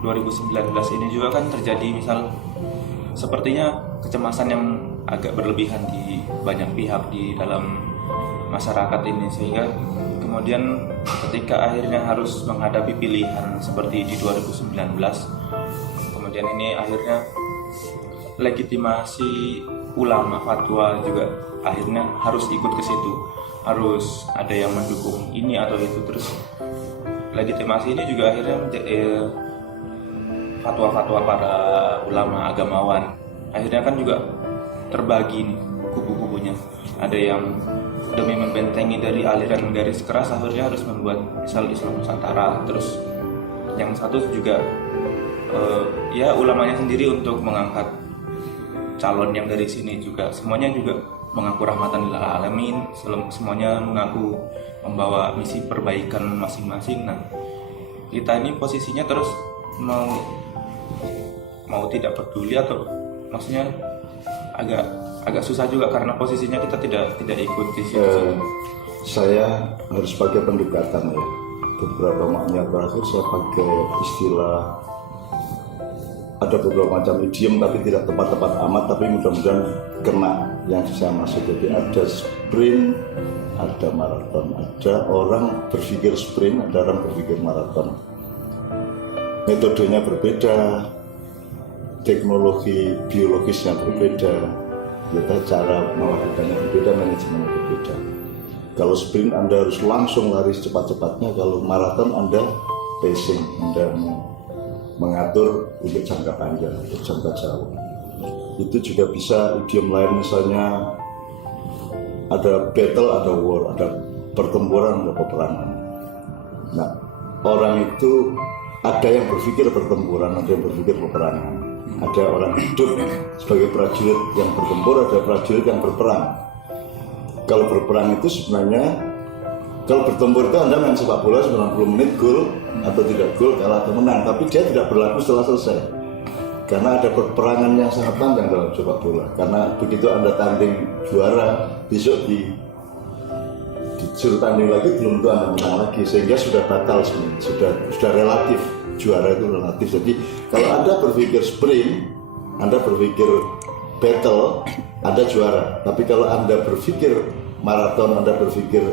2019 ini juga kan terjadi misal sepertinya kecemasan yang agak berlebihan di banyak pihak di dalam masyarakat ini, sehingga kemudian ketika akhirnya harus menghadapi pilihan seperti di 2019, kemudian ini akhirnya legitimasi ulama fatwa juga akhirnya harus ikut ke situ, harus ada yang mendukung ini atau itu. Terus legitimasi ini juga akhirnya fatwa-fatwa para ulama agamawan akhirnya kan juga terbagi nih kubu-kubunya. Ada yang demi membentengi dari aliran garis keras akhirnya harus membuat misal Islam Nusantara. Terus yang satu juga ya ulamanya sendiri untuk mengangkat calon yang dari sini juga. Semuanya juga mengaku rahmatan lil alamin, semuanya mengaku membawa misi perbaikan masing-masing. Nah, kita ini posisinya terus mau tidak peduli, atau maksudnya agak susah juga karena posisinya kita tidak ikut di situ. Saya harus pakai pendekatan ya. Beberapa makna terakhir saya pakai istilah, ada beberapa macam idiom tapi tidak tepat-tepat amat, tapi mudah-mudahan kena yang saya maksud. Jadi ada sprint, ada maraton, ada orang berpikir sprint, ada orang berpikir maraton. Metodenya berbeda, teknologi biologisnya berbeda, kita cara melakukannya berbeda, manajemennya berbeda. Kalau sprint Anda harus langsung lari secepat-cepatnya, kalau maraton Anda pacing, Anda mengatur untuk jangka panjang, untuk jangka jauh. Itu juga bisa idiom lain, misalnya ada battle, ada war, ada pertempuran, ada peperangan. Nah, orang itu ada yang berpikir pertempuran, ada yang berpikir peperangan. Ada orang hidup sebagai prajurit yang bertempur, ada prajurit yang berperang. Kalau berperang itu sebenarnya, kalau bertempur itu Anda main sepak bola 90 menit gol atau tidak gol, kalah atau menang, tapi dia tidak berlaku setelah selesai. Karena ada peperangan yang sangat panjang dalam sepak bola. Karena begitu Anda tanding juara, besok disuruh tanding lagi, belum tentu Anda menang lagi, sehingga sudah batal sebenarnya, sudah relatif. Juara itu relatif. Jadi kalau Anda berpikir sprint, Anda berpikir battle, Anda juara. Tapi kalau Anda berpikir maraton, Anda berpikir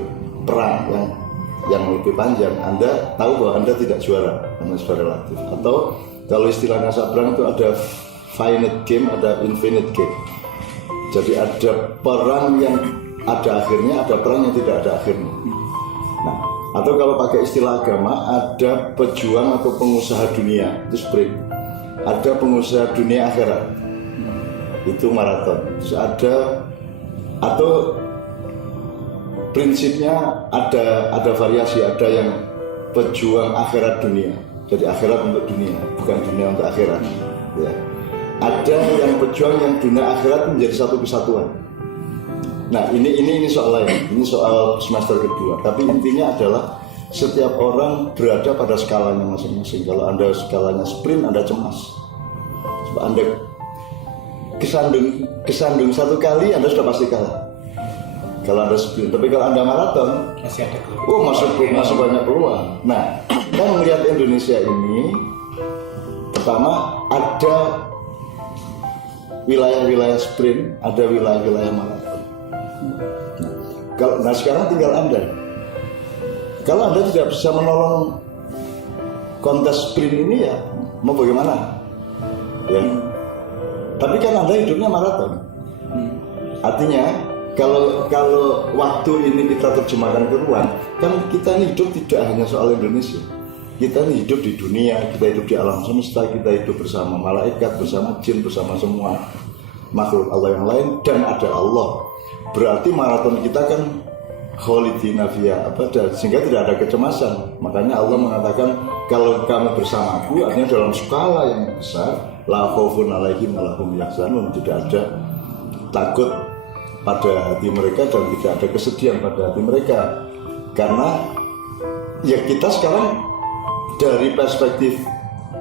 perang yang lebih panjang, Anda tahu bahwa Anda tidak juara karena sudah relatif. Atau kalau istilahnya sabrang itu ada finite game, ada infinite game. Jadi ada perang yang ada akhirnya, ada perang yang tidak ada akhirnya. Nah, atau kalau pakai istilah agama, ada pejuang atau pengusaha dunia, itu sprint. Ada pengusaha dunia akhirat, itu maraton. Terus ada, atau prinsipnya ada variasi, ada yang pejuang akhirat dunia. Jadi akhirat untuk dunia, bukan dunia untuk akhirat. Ya. Ada yang pejuang yang dunia akhirat menjadi satu kesatuan. Nah, ini soal lain, ini soal semester kedua. Tapi intinya adalah setiap orang berada pada skalanya masing-masing. Kalau Anda skalanya sprint, Anda cemas. Sebab Anda kesandung satu kali, Anda sudah pasti kalah. Kalau Anda sprint, tapi kalau Anda maraton, Masih ada peluang. masih banyak peluang. Nah, kita melihat Indonesia ini, pertama ada wilayah-wilayah sprint, ada wilayah-wilayah maraton. Nah, sekarang tinggal Anda. Kalau Anda tidak bisa menolong kontes sprint ini, ya mau bagaimana? Ya. Tapi kan Anda hidupnya maraton. Artinya kalau waktu ini kita terjemahkan ke ruang, kan kita ini hidup tidak hanya soal Indonesia. Kita ini hidup di dunia, kita hidup di alam semesta, kita hidup bersama malaikat, bersama jin, bersama semua makhluk Allah yang lain, dan ada Allah. Berarti maraton kita kan kholidina fiha abada, sehingga tidak ada kecemasan. Makanya Allah mengatakan kalau kamu bersamaku, artinya dalam skala yang besar, la khaufun alaihim wa lahum yahzanun, tidak ada takut pada hati mereka dan tidak ada kesedihan pada hati mereka. Karena ya kita sekarang dari perspektif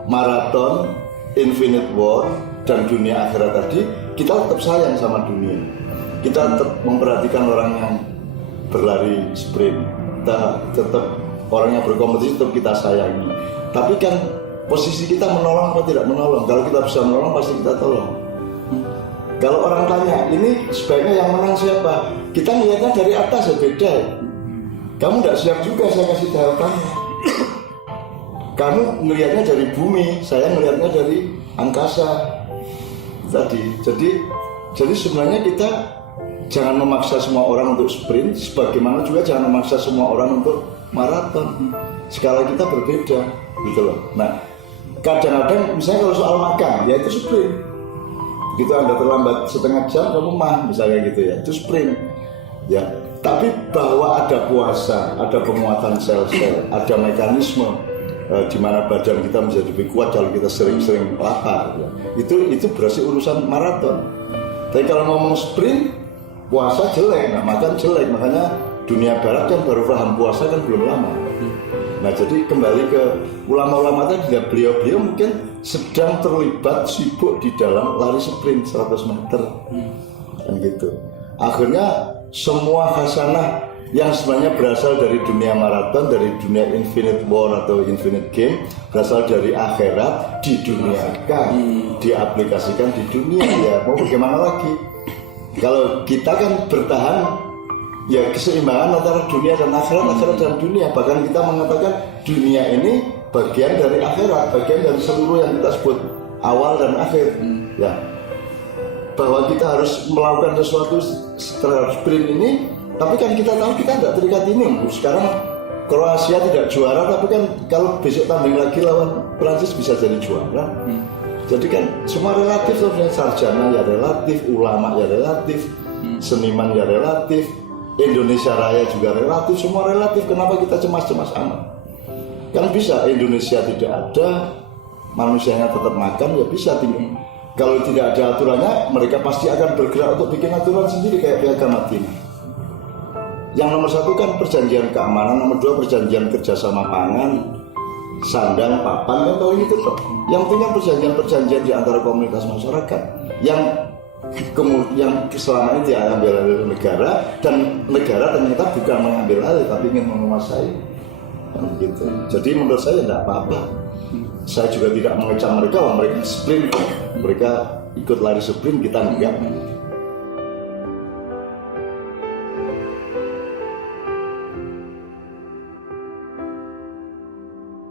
maraton, infinite war, dan dunia akhirat tadi, kita tetap sayang sama dunia. Kita tetap memperhatikan orang yang berlari sprint, kita tetap orang yang berkompetisi tetap kita sayangi. Tapi kan posisi kita menolong atau tidak menolong. Kalau kita bisa menolong pasti kita tolong. Kalau orang tanya ini sebaiknya yang menang siapa, kita melihatnya dari atas ya beda. Kamu tidak siap juga saya kasih tahu kamu. Kamu melihatnya dari bumi, saya melihatnya dari angkasa tadi. Jadi sebenarnya kita jangan memaksa semua orang untuk sprint, sebagaimana juga jangan memaksa semua orang untuk maraton. Skala kita berbeda, gitu loh. Nah, kadang-kadang misalnya kalau soal makan, ya itu sprint. Gitu Anda terlambat setengah jam, kamu mah misalnya gitu ya, itu sprint. Ya, tapi bahwa ada puasa, ada penguatan sel-sel, ada mekanisme di mana badan kita menjadi lebih kuat kalau kita sering-sering lapar. Ya. Itu berarti urusan maraton. Tapi kalau ngomong sprint, puasa jelek, nah makan jelek, makanya dunia barat kan baru paham puasa kan belum lama. Nah jadi kembali ke ulama-ulama tadi, ya beliau mungkin sedang terlibat sibuk di dalam lari sprint 100 meter, kan gitu. Akhirnya semua hasanah yang sebenarnya berasal dari dunia maraton, dari dunia infinite war atau infinite game, berasal dari akhirat diduniakan, diaplikasikan di dunia. Ya mau bagaimana lagi? Kalau kita kan bertahan, ya keseimbangan antara dunia dan akhirat, akhirat dan dunia. Bahkan kita mengatakan dunia ini bagian dari akhirat, bagian dari seluruh yang kita sebut awal dan akhir. Ya, bahwa kita harus melakukan sesuatu setelah sprint ini. Tapi kan kita tahu kita tidak terikat ini. Sekarang Kroasia tidak juara, tapi kan kalau besok tanding lagi lawan Prancis bisa jadi juara. Jadi kan semua relatif, sebenarnya sarjana ya relatif, ulama ya relatif, seniman ya relatif, Indonesia Raya juga relatif, semua relatif. Kenapa kita cemas-cemas amat? Kan bisa Indonesia tidak ada, manusianya tetap makan, ya bisa tinggal. Kalau tidak ada aturannya, mereka pasti akan bergerak untuk bikin aturan sendiri kayak Piagam Madinah. Yang nomor satu kan perjanjian keamanan, nomor dua perjanjian kerjasama pangan, sandang, papan, kan tahu itu kok. Yang penting kan perjanjian di antara komunitas masyarakat yang kemudian selama ini diambil oleh negara, dan negara ternyata bukan mengambil alih tapi ingin menguasai, kan gitu. Jadi menurut saya tidak apa-apa. Saya juga tidak mengecam mereka, mereka sprint, mereka ikut lari sprint, kita enggak.